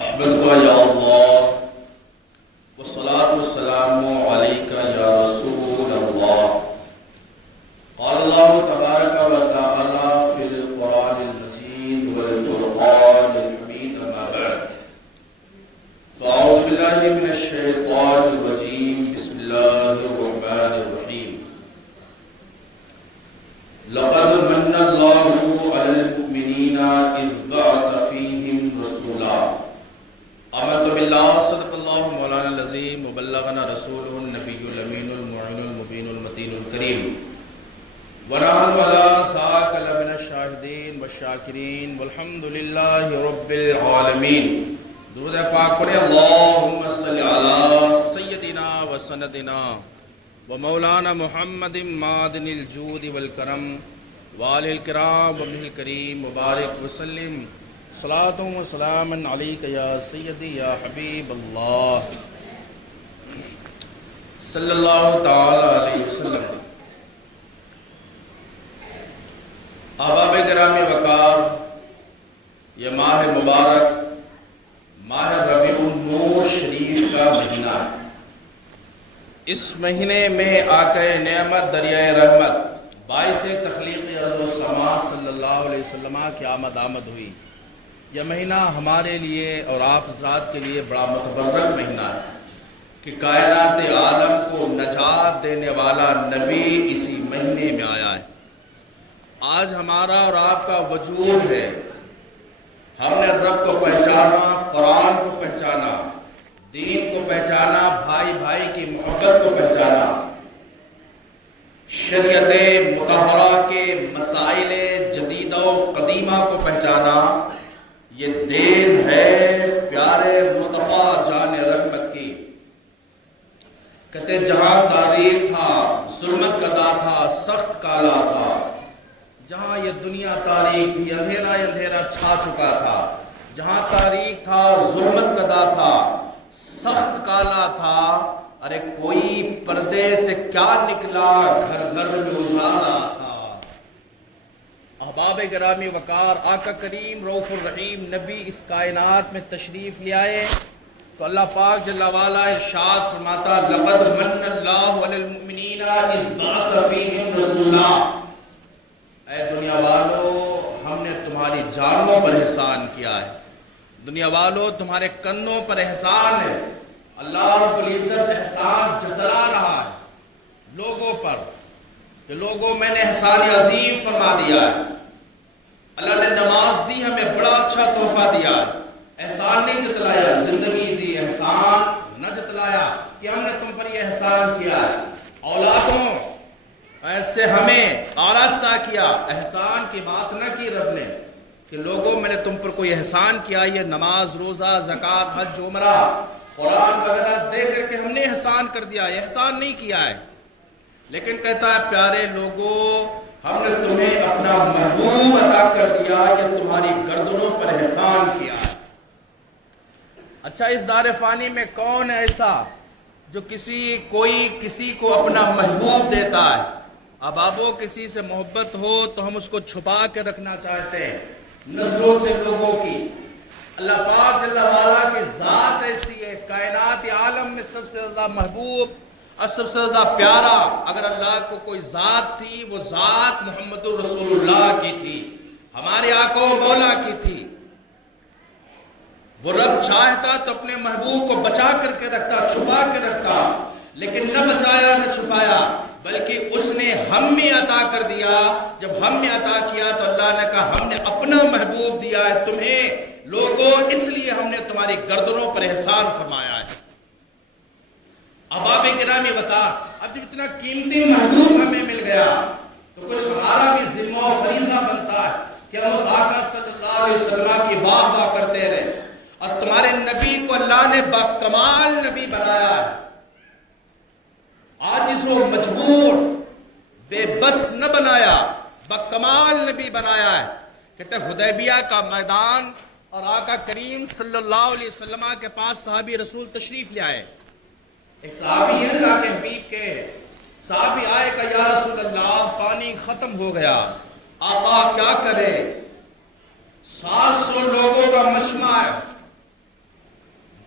احمدک یا اللہ والصلاة والسلام علیک یا رسول اللہ. قال اللہ تبارک و تعالی فی القرآن المجید والفرقان الحمید. اما بعد فاعوذ باللہ من الشیطان الرجیم. بسم اللہ الرحمن الرحیم. لقد من اللہ علی المؤمنین اذ بعث فیہم رسولا. آمنت باللہ صدق اللہ مولانا العظیم وبلغنا رسولہ النبی الامین المعین المبین المتین الکریم ونحن علی ذاک لمن الشاہدین والشاکرین والحمد للہ رب العالمین. درود پاک پڑھیں. اللہم صلی علی سیدنا و سندنا و مولانا محمد معدن الجود والکرم وآلہ الکرام وابنہ الکریم مبارک وسلم. صلاۃ و سلام علیک یا سیدی یا حبیب اللہ صلی اللہ تعالی علیہ وسلم. احباب گرامی وقار، یہ ماہ مبارک ماہ ربیع النور شریف کا مہینہ ہے. اس مہینے میں آقا نعمت دریائے رحمت باعث تخلیق ارض و سما صلی اللہ علیہ وسلم کی آمد ہوئی. یہ مہینہ ہمارے لیے اور آپ حضرات کے لیے بڑا متبرک مہینہ ہے کہ کائنات عالم کو نجات دینے والا نبی اسی مہینے میں آیا ہے. آج ہمارا اور آپ کا وجود ہے. ہم نے رب کو پہچانا، قرآن کو پہچانا، دین کو پہچانا، بھائی بھائی کی محبت کو پہچانا، شریعت مطہرہ کے مسائل جدیدہ و قدیمہ کو پہچانا. یہ دین ہے پیارے مصطفیٰ جان رحمت کی. کہتے جہاں تاریخ تھا، ظلمت کدا تھا، سخت کالا تھا. جہاں یہ دنیا تاریخ تھی، اندھیرا اندھیرا چھا چکا تھا. جہاں تاریخ تھا، ظلمت کدا تھا، سخت کالا تھا. ارے کوئی پردے سے کیا نکلا، گھر گھر میں اجالا تھا. احباب گرامی وقار، آقا کریم رؤوف الرحیم نبی اس کائنات میں تشریف لے آئے تو اللہ پاک جل وعلا ارشاد فرماتا لقد من اللہ علی المؤمنین اذ بعث فیہم رسولا. اے دنیا والو، ہم نے تمہاری جانوں پر احسان کیا ہے. دنیا والو، تمہارے کنوں پر احسان ہے. اللہ رب العزت احسان جتلا رہا ہے لوگوں پر کہ لوگوں میں نے احسان عظیم فرما دیا ہے. اللہ نے نماز دی، ہمیں بڑا اچھا تحفہ دیا ہے. احسان نہیں جتلایا، زندگی دی، احسان نہ جتلایا کہ ہم نے تم پر یہ احسان کیا ہے. اولادوں ایسے ہمیں آراستہ کیا، احسان کی بات نہ کی رب نے کہ لوگوں میں نے تم پر کوئی احسان کیا. یہ نماز، روزہ، زکوٰۃ، حج، عمرہ، قرآن وغیرہ دے کر کے ہم نے احسان کر دیا. یہ احسان نہیں کیا ہے. لیکن کہتا ہے پیارے لوگوں، ہم نے تمہیں اپنا محبوب عطا کر دیا، یہ تمہاری گردنوں پر احسان کیا ہے. اچھا، اس دار فانی میں کون ہے ایسا جو کوئی کسی کو اپنا محبوب دیتا ہے؟ ابابو کسی سے محبت ہو تو ہم اس کو چھپا کے رکھنا چاہتے ہیں نظروں سے لوگوں کی. اللہ پاک جل وعلا کی ذات ایسی ہے، کائنات عالم میں سب سے زیادہ محبوب اور سب سے زیادہ پیارا اگر اللہ کو کوئی ذات تھی، وہ ذات محمد رسول اللہ کی تھی، ہمارے آقا و مولا کی تھی. وہ رب چاہتا تو اپنے محبوب کو بچا کر کے رکھتا، چھپا کے رکھتا، لیکن نہ بچایا نہ چھپایا، بلکہ اس نے ہم میں عطا کر دیا. جب ہم میں عطا کیا تو اللہ نے کہا ہم نے اپنا محبوب دیا ہے تمہیں لوگوں، اس لیے ہم نے تمہاری گردنوں پر احسان فرمایا ہے. احباب گرامی وقار، اب جب اتنا قیمتی محبوب ہمیں مل گیا تو کچھ ہمارا بھی ذمہ و فریضہ بنتا ہے کہ ہم اس آقا صلی اللہ علیہ وسلم کی واہ واہ کرتے رہے. اور تمہارے نبی کو اللہ نے باکمال نبی بنایا ہے. عاجز و مجبور بے بس نہ بنایا، باکمال نبی بنایا ہے. کہتے ہیں حدیبیہ کا میدان اور آقا کریم صلی اللہ علیہ وسلم کے پاس صحابی رسول تشریف لے آئے. ایک صحابی ہے اللہ کے حبیب کے، صحابی آئے کہ یا رسول اللہ پانی ختم ہو گیا، آقا کیا کرے؟ 700 لوگوں کا مجمع ہے،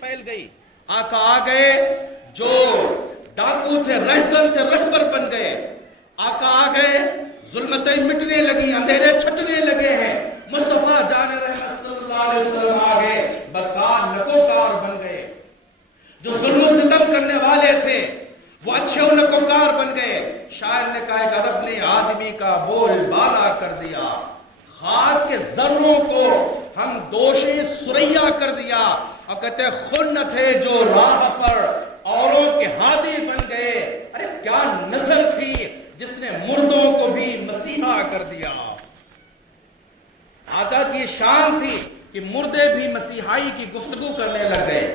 پھیل گئی. آقا آ گئے, جو ڈاکو تھے, رہزن تھے, رہبر بن گئے. آقا آ گئے, ظلمتیں مٹنے لگی, اندھیرے چھٹنے لگے ہیں. مصطفیٰ جان رحمت صلی اللہ علیہ وسلم آ گئے, بدکار نکوکار بن گئے. جو ظلم و ستم کرنے والے تھے وہ اچھے و نکوکار بن گئے. شاعر نے کہا کہ رب نے آدمی کا بول بالا کر دیا, خاک کے ذروں کو ہم دوش سریا کر دیا. اور کہتے خن تھے جو راہ پر اوروں کے ہادی بن گئے. ارے کیا نظر تھی جس نے مردوں کو بھی مسیحا کر دیا. آقا کی یہ شان تھی کہ مردے بھی مسیحائی کی گفتگو کرنے لگ گئے.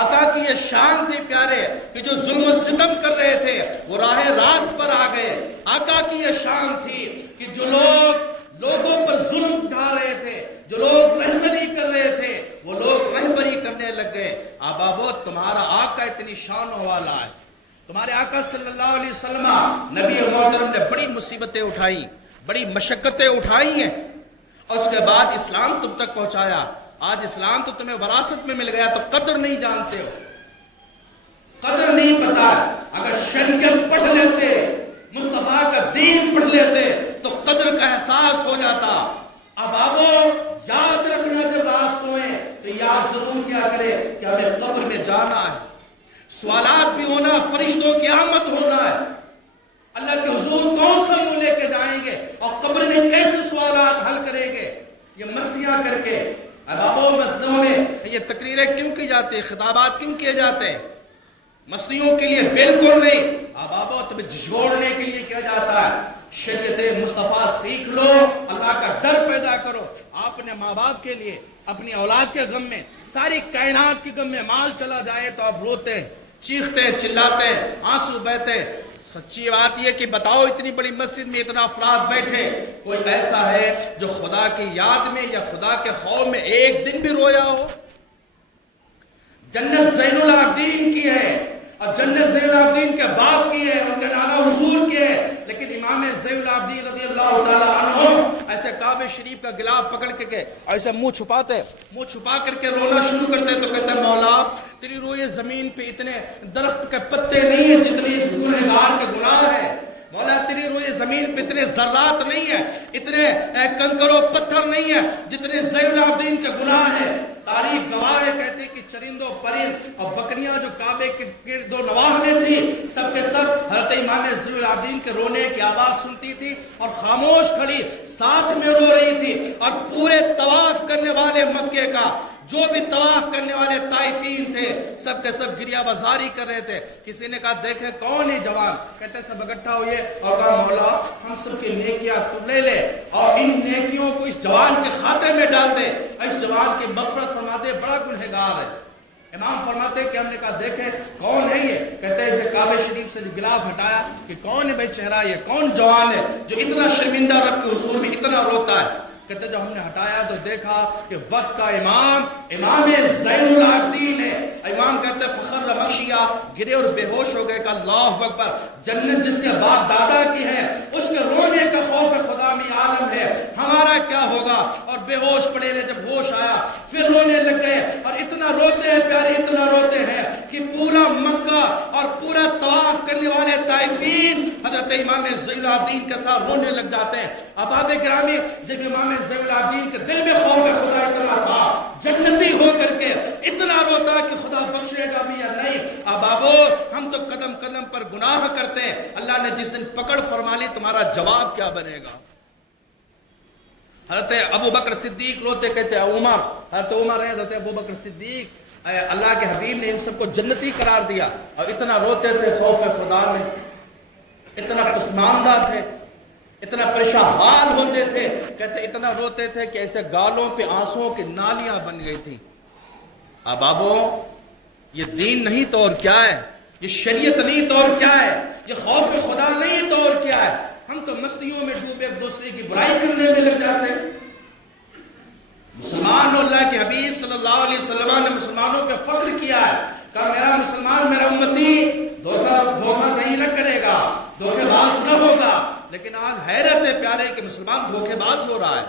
آقا کی یہ شان تھی پیارے کہ جو ظلم و ستم کر رہے تھے وہ راہ راست پر آ گئے. آقا کی یہ شان تھی کہ جو لوگوں پر ظلم اٹھا رہے تھے, جو لوگ رہزنی کر رہے تھے, وہ لوگ رہبری کرنے لگ گئے. آبابو تمہارا آقا اتنی شانوں والا ہے. تمہارے آقا صلی اللہ علیہ وسلم نبی محترم نے بڑی مصیبتیں اٹھائی, بڑی مشقتیں اٹھائی ہیں, اور اس کے بعد اسلام تم تک پہنچایا. آج اسلام تو تمہیں وراثت میں مل گیا تو قدر نہیں جانتے ہو, قدر نہیں پتا. اگر شریعت پڑھ لیتے, مصطفیٰ کا دین پڑھ لیتے تو قدر کا احساس ہو جاتا. اب آبو یاد رکھنا, جب رات سوئیں تو یاد ضرور کیا کرے کہ ہمیں قبر میں جانا ہے, سوالات بھی ہونا, فرشتوں کی آمد ہونا ہے. اللہ کے حضور کون سا منہ لے کے جائیں گے اور قبر میں کیسے سوالات حل کریں گے, یہ مسئلہ کر کے. اب آبو مسجدوں میں یہ تقریریں کیوں کی جاتی ہیں, خطابات کیوں کیے جاتے ہیں؟ مسئلوں کے لیے بالکل نہیں. اب آبو تمہیں جھجھوڑنے کے لیے کیا جاتا ہے. شریعت مصطفیٰ سیکھ لو, اللہ کا ڈر پیدا کرو. آپ نے ماں باپ کے لیے, اپنی اولاد کے غم میں, ساری کائنات کے غم میں مال چلا جائے تو آپ روتے, چیختے, چلاتے, آنسو بہتے. سچی بات یہ کہ بتاؤ اتنی بڑی مسجد میں اتنا افراد بیٹھے, کوئی ایسا ہے جو خدا کی یاد میں یا خدا کے خوف میں ایک دن بھی رویا ہو؟ جنت زین العابدین کی ہے, اور جنت زین العابدین کے باپ کی ہے, ان کے نانا حضور کی ہے. لیکن امام زین العابدین رضی اللہ تعالی عنہ ایسے کعبہ شریف کا گلاف پکڑ کے ایسے منہ چھپاتے, منہ چھپا کر کے رونا شروع کرتے تو کہتے مولا تیری روئے زمین پہ اتنے درخت کے پتے نہیں ہیں جتنی اس گنہگار کے گناہ ہے. مولا تیری روئے زمین پہ اتنے ذرات نہیں ہیں, اتنے کنکر و پتھر نہیں ہیں جتنے زین العابدین کے گناہ ہیں. تاریخ گواہ ہے, کہتے کہ چرند و پرند اور بکریاں جو کعبے کے گرد و نواح میں تھی, سب کے سب حضرت امام زین العابدین کے رونے کی آواز سنتی تھی اور خاموش کھڑی ساتھ میں رو رہی تھی. اور پورے طواف کرنے والے مکے کا, جو بھی طواف کرنے والے طائفین تھے, سب کے سب گریہ بازاری کر رہے تھے. کسی نے کہا دیکھیں کون ہے جوان, کہتے سب اکٹھا ہوئے اور کہا مولا ہم سب کی نیکیاں تو لے لے اور ان نیکیوں کو اس جوان کے کھاتے میں ڈال دے, اس جوان کی مغفرت فرما دے, بڑا گنہگار ہے. امام فرماتے کہ ہم نے کہا دیکھیں کون ہے یہ, کہتے ہیں اسے کعبہ شریف سے غلاف ہٹایا کہ کون ہے بھائی چہرہ, یہ کون جوان ہے جو اتنا شرمندہ رب کے حضور میں اتنا روتا ہے. کہتے جب ہم نے ہٹایا تو دیکھا کہ وقت کا امام زین العابدین ہے. امام کہتے فخر مغشیہ, گرے اور بے ہوش ہو گئے کہ اللہ اکبر, جنت جس کے باپ دادا کی ہے اس کے رونے کا خوف خدا میں عالم ہے, ہمارا کیا ہوگا. اور بے ہوش پڑے رہے, جب ہوش آیا پھر رونے لگ گئے. اور اتنا روتے ہیں پیارے, اتنا روتے ہیں کہ پورا مکہ اور پورا طواف کرنے والے طائفین حضرت امام زین العابدین کے ساتھ رونے لگ جاتے ہیں. احباب گرامی, جب امام زین العابدین کے دل میں خوف خدا اتنا تھا, جنتی ہو کر کے اتنا روتا کہ خدا بخشے گا بھی یا نہیں. ابابو ہم تو قدم قدم پر گناہ کرتے ہیں, اللہ نے جس دن پکڑ فرما لی تمہارا جواب کیا بنے گا. حضرت ابو بکر صدیق روتے, کہتے عمر, حضرت عمر ہے, حضرت ابو بکر صدیق, اللہ کے حبیب نے ان سب کو جنتی قرار دیا. اور اتنا روتے تھے خوف خدا میں, اتنا پسماندہ تھے, اتنا پریشان حال ہوتے تھے. کہتے اتنا روتے تھے کہ ایسے گالوں پہ آنسوؤں کی نالیاں بن گئی تھی. اب آبو یہ دین نہیں تو اور کیا ہے, یہ شریعت نہیں تو اور کیا ہے, یہ خوف خدا نہیں تو اور کیا ہے. ہم تو مستیوں میں ڈوبے ایک دوسرے کی برائی کرنے میں لگ جاتے ہیں. مسلمان اللہ کے حبیب صلی اللہ علیہ وسلم نے مسلمانوں پہ فخر کیا ہے, کہا میرا مسلمان, میرا امتی دھوکہ نہیں نہ کرے گا, دھوکے باز نہ ہوگا. لیکن آج حیرت ہے پیارے کہ مسلمان دھوکے باز ہو رہا ہے.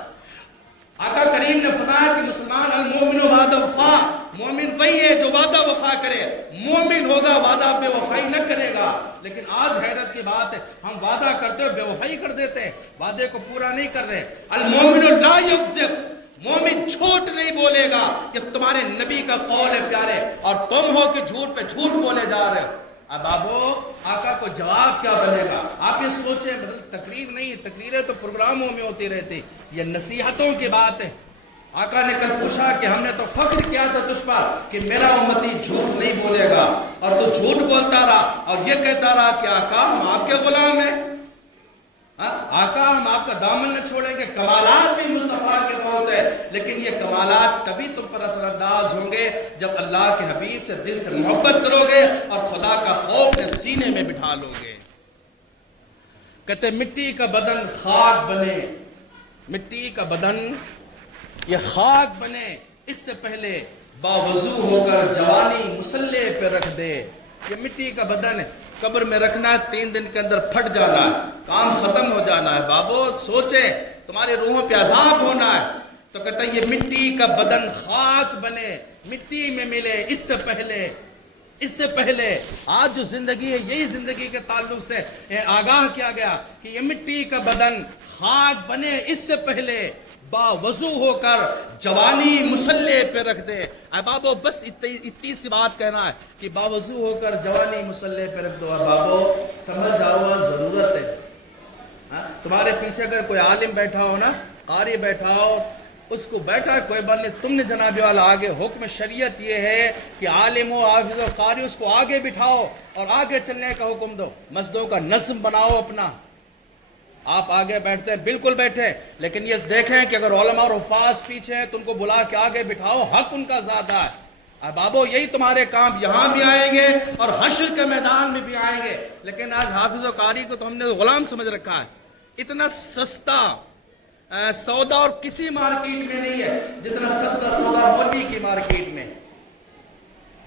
آقا کریم نے فرمایا کہ مسلمان المومن بعد وفا, مومن وہی ہے جو وعدہ وفا کرے، مومن ہوگا وعدہ بے وفائی نہ کرے گا۔ لیکن آج حیرت کی بات ہے، ہم وعدہ کرتے ہو بے وفائی کر دیتے ہیں، وعدے کو پورا نہیں کر رہے۔ المومن لا یکذب، مومن جھوٹ نہیں بولے گا، یہ تمہارے نبی کا قول ہے پیارے، اور تم ہو کہ جھوٹ پہ جھوٹ بولے جا رہے ہو۔ اب آبو آقا کو جواب کیا بنے گا؟ آپ یہ سوچیں، تقریر نہیں، تقریریں تو پروگراموں میں ہوتی رہتی، یہ نصیحتوں کی بات ہے۔ آقا نے کل پوچھا کہ ہم نے تو فخر کیا تھا تجھ پر کہ میرا امتی جھوٹ نہیں بولے گا، اور تو جھوٹ بولتا رہا اور یہ کہتا رہا کہ آقا ہم آپ کے غلام ہیں، آقا ہم آپ کا دامن نہ چھوڑیں گے۔ کمالات بھی مصطفیٰ کے بہت ہیں، لیکن یہ کمالات تبھی تم پر اثر انداز ہوں گے جب اللہ کے حبیب سے دل سے محبت کرو گے اور خدا کا خوف نے سینے میں بٹھا لو گے۔ کہتے مٹی کا بدن خاک بنے، مٹی کا بدن یہ خاک بنے، اس سے پہلے باوضو ہو کر جوانی مسلح پہ رکھ دے۔ یہ مٹی کا بدن ہے، قبر میں رکھنا ہے، 3 دن کے اندر پھٹ جانا ہے، کام ختم ہو جانا ہے۔ بابو سوچے تمہاری روحوں پہ عذاب ہونا ہے، تو کہتا ہے یہ مٹی کا بدن خاک بنے، مٹی میں ملے۔ اس سے پہلے آج جو زندگی ہے، یہی زندگی کے تعلق سے آگاہ کیا گیا کہ یہ مٹی کا بدن خاک بنے، اس سے پہلے باوضو ہو کر جوانی مسلح پہ رکھ دے۔ بابو بس اتنی سی بات کہنا ہے کہ باوضو ہو کر جوانی مسلح پہ رکھ دو، اور بابو سمجھ جاؤ ضرورت ہے۔ تمہارے پیچھے اگر کوئی عالم بیٹھا ہو نا، قاری بیٹھا ہو، اس کو بیٹھا کوئی بات نہیں، تم نے جناب والا آگے حکم شریعت یہ ہے کہ عالم و حافظ و قاری اس کو آگے بٹھاؤ اور آگے چلنے کا حکم دو، مسجدوں کا نظم بناؤ اپنا۔ آپ آگے بیٹھتے ہیں، بالکل بیٹھیں، لیکن یہ دیکھیں کہ اگر علماء اور حفاظ پیچھے ہیں تو ان کو بلا کے آگے بٹھاؤ، حق ان کا زیادہ ہے۔ اب بابو یہی تمہارے کام یہاں بھی آئیں گے اور حشر کے میدان میں بھی آئیں گے۔ لیکن آج حافظ و قاری کو تو ہم نے غلام سمجھ رکھا ہے۔ اتنا سستا سودا اور کسی مارکیٹ میں نہیں ہے جتنا سستا سودا مولوی کی مارکیٹ میں۔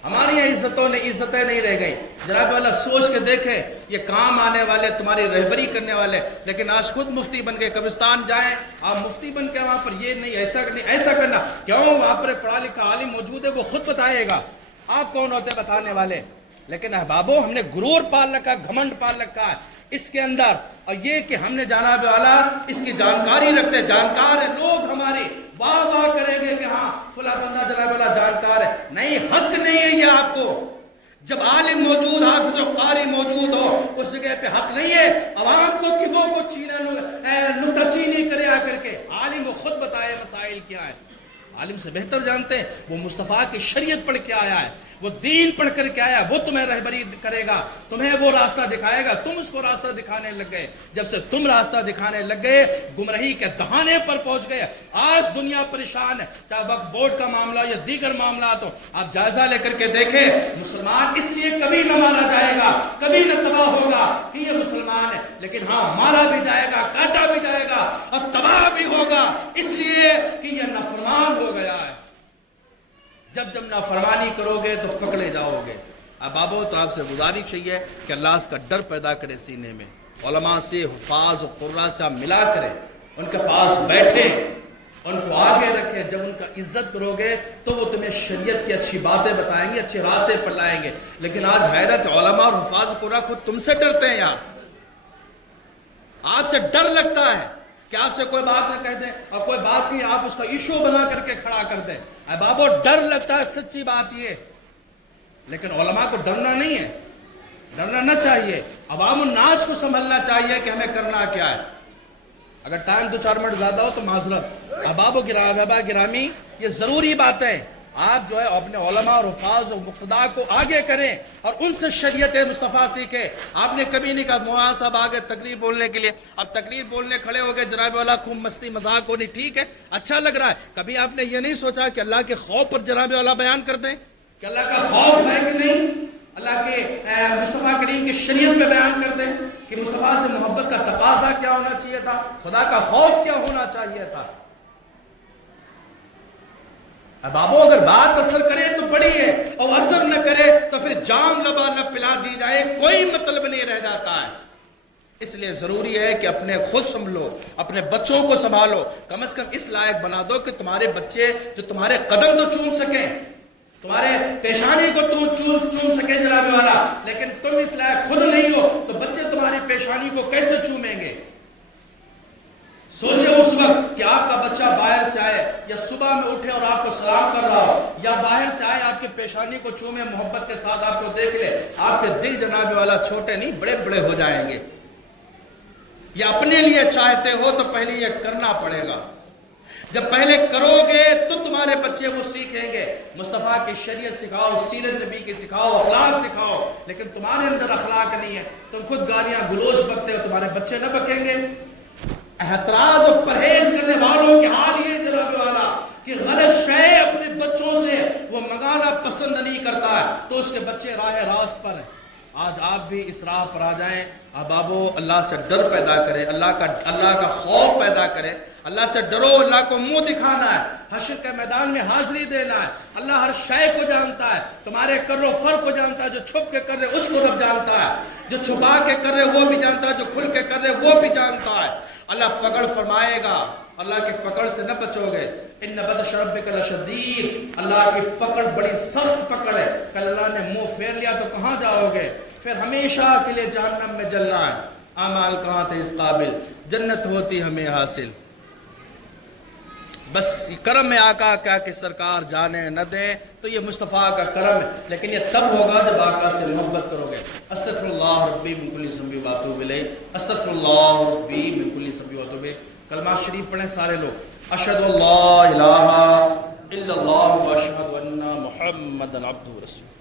ہماری یہاں عزتیں نہیں رہ گئی۔ جناب والا سوچ کے دیکھیں، یہ کام آنے والے، تمہاری رہبری کرنے والے، لیکن آج خود مفتی بن کے قبرستان جائیں، آپ مفتی بن کے وہاں پر یہ نہیں ایسا کرنا، کیوں؟ وہاں پر پڑھا لکھا عالم موجود ہے، وہ خود بتائے گا، آپ کون ہوتے بتانے والے؟ لیکن احبابو ہم نے غرور پال رکھا، گھمنڈ پال رکھا ہے اس کے اندر، اور یہ کہ ہم نے جناب والا اس کی جانکاری رکھتے، جانکار ہیں لوگ، ہماری واہ واہ کریں گے کہ ہاں فلاں بندہ جناب والا جانکار ہے۔ نہیں، حق نہیں ہے یہ آپ کو۔ جب عالم موجود، حافظ و قاری موجود ہو، اس جگہ پہ حق نہیں ہے عوام کو کہ وہ کو نکتہ چینی کرے آ کر کے۔ عالم وہ خود بتائے مسائل کیا ہے، عالم سے بہتر جانتے ہیں، وہ مصطفیٰ کی شریعت پڑھ کے آیا ہے، وہ دین پڑھ کر کے آیا، وہ تمہیں رہبری کرے گا، تمہیں وہ راستہ دکھائے گا۔ تم اس کو راستہ دکھانے لگ گئے، جب سے تم راستہ دکھانے لگ گئے گمراہی کے دہانے پر پہنچ گئے۔ آج دنیا پریشان ہے، چاہے وقت بورڈ کا معاملہ یا دیگر معاملات ہو، آپ جائزہ لے کر کے دیکھیں، مسلمان اس لیے کبھی نہ مارا جائے گا، کبھی نہ تباہ ہوگا کہ یہ مسلمان ہے، لیکن ہاں مارا بھی جائے گا، کاٹا بھی جائے گا اور تباہ بھی ہوگا، اس لیے کہ یہ نافرمان ہو گیا ہے۔ جب نافرمانی کرو گے تو پکڑے جاؤ گے۔ اب بابو تو آپ سے گزارش ہے کہ اللہ اس کا ڈر پیدا کرے سینے میں، علماء سے، حفاظ و قراء سے آپ ملا کریں، ان کے پاس بیٹھے، ان کو آگے رکھیں۔ جب ان کا عزت کرو گے تو وہ تمہیں شریعت کی اچھی باتیں بتائیں گے، اچھے راستے پر لائیں گے۔ لیکن آج حیرت، علماء اور حفاظ و قراء خود تم سے ڈرتے ہیں یار، آپ سے ڈر لگتا ہے کہ آپ سے کوئی بات نہ کہہ دیں، اور کوئی بات نہیں آپ اس کا ایشو بنا کر کے کھڑا کر دیں۔ اے بابو ڈر لگتا ہے، سچی بات یہ، لیکن علماء کو ڈرنا نہیں ہے، ڈرنا نہ چاہیے۔ عوام الناس کو سنبھلنا چاہیے کہ ہمیں کرنا کیا ہے۔ اگر ٹائم 2-4 منٹ زیادہ ہو تو معذرت۔ احباب و گرامی، یہ ضروری باتیں آپ جو ہے اپنے علماء اور حفاظ و مقتدا کو آگے کریں اور ان سے شریعت مصطفیٰ سیکھیں۔ آپ نے کبھی نہیں کہا مولانا صاحب آگے تقریر بولنے کے لیے، اب تقریر بولنے کھڑے ہو گئے، جناب والا خوب مستی مذاق ہونی، ٹھیک ہے، اچھا لگ رہا ہے، کبھی آپ نے یہ نہیں سوچا کہ اللہ کے خوف پر جناب والا بیان کر دیں کہ اللہ کا خوف ہے کہ نہیں، اللہ کے مصطفیٰ کریم کی شریعت پہ بیان کر دیں کہ مصطفیٰ سے محبت کا تقاضا کیا ہونا چاہیے تھا، خدا کا خوف کیا ہونا چاہیے تھا۔ بابو اگر بات اثر کرے تو بڑی ہے، اور اثر نہ کرے تو پھر جام لبا پلا دی جائے، کوئی مطلب نہیں رہ جاتا ہے۔ اس لیے ضروری ہے کہ اپنے خود سنبھلو، اپنے بچوں کو سنبھالو، کم از کم اس لائق بنا دو کہ تمہارے بچے جو تمہارے قدم تو چوم سکیں، تمہارے پیشانی کو تم چوم سکے جناب والا، لیکن تم اس لائق خود نہیں ہو تو بچے تمہاری پیشانی کو کیسے چومیں گے؟ سوچے اس وقت کہ آپ کا بچہ باہر سے آئے یا صبح میں اٹھے اور آپ کو سلام کر رہا ہو، یا باہر سے آئے آپ کی پیشانی کو چومے، محبت کے ساتھ آپ کو دیکھ لے، آپ کے دل جناب والا چھوٹے نہیں بڑے بڑے ہو جائیں گے۔ یا اپنے لیے چاہتے ہو تو پہلے یہ کرنا پڑے گا، جب پہلے کرو گے تو تمہارے بچے وہ سیکھیں گے۔ مصطفیٰ کی شریعت سکھاؤ، سیرت نبی کی سکھاؤ، اخلاق سکھاؤ، لیکن تمہارے اندر اخلاق نہیں ہے، تم خود گالیاں گلوچ بکتے ہو، تمہارے بچے نہ بکیں گے؟ احتراز اور پرہیز کرنے والوں کے حال یہ جناب والا کہ غلط شے اپنے بچوں سے وہ منگانا پسند نہیں کرتا ہے تو اس کے بچے راہ راست پر ہیں۔ آج آپ بھی اس راہ پر آ جائیں، احبابو، اللہ سے ڈر پیدا کرے، اللہ کا خوف پیدا کرے، اللہ سے ڈرو، اللہ کو منہ دکھانا ہے، حشر کے میدان میں حاضری دینا ہے۔ اللہ ہر شے کو جانتا ہے، تمہارے کر و فر کو جانتا ہے، جو چھپ کے کر رہے اس کو رب جانتا ہے، جو چھپا کے کر رہے وہ بھی جانتا ہے، جو کھل کے کر رہے وہ بھی جانتا ہے۔ اللہ پکڑ فرمائے گا، اللہ کی پکڑ سے نہ بچو گے۔ ان بطش ربک لشدید، اللہ کی پکڑ بڑی سخت پکڑ ہے، کہ اللہ نے منہ پھیر لیا تو کہاں جاؤ گے؟ پھر ہمیشہ کے لیے جہنم میں جلنا ہے۔ اعمال کہاں تھے اس قابل، جنت ہوتی ہمیں حاصل۔ بس یہ کرم میں آقا کیا کہ سرکار جانے نہ دیں تو یہ مصطفیٰ کا کرم ہے، لیکن یہ تب ہوگا جب آقا سے محبت کرو گے۔ استغفر اللہ ربی من کل ذنب واتوب الیہ، استغفر اللہ ربی من کل ذنب واتوب الیہ۔ کلمہ شریف پڑھیں سارے لوگ، اشہد ان لا الہ الا اللہ واشہد ان محمدا عبدہ ورسولہ۔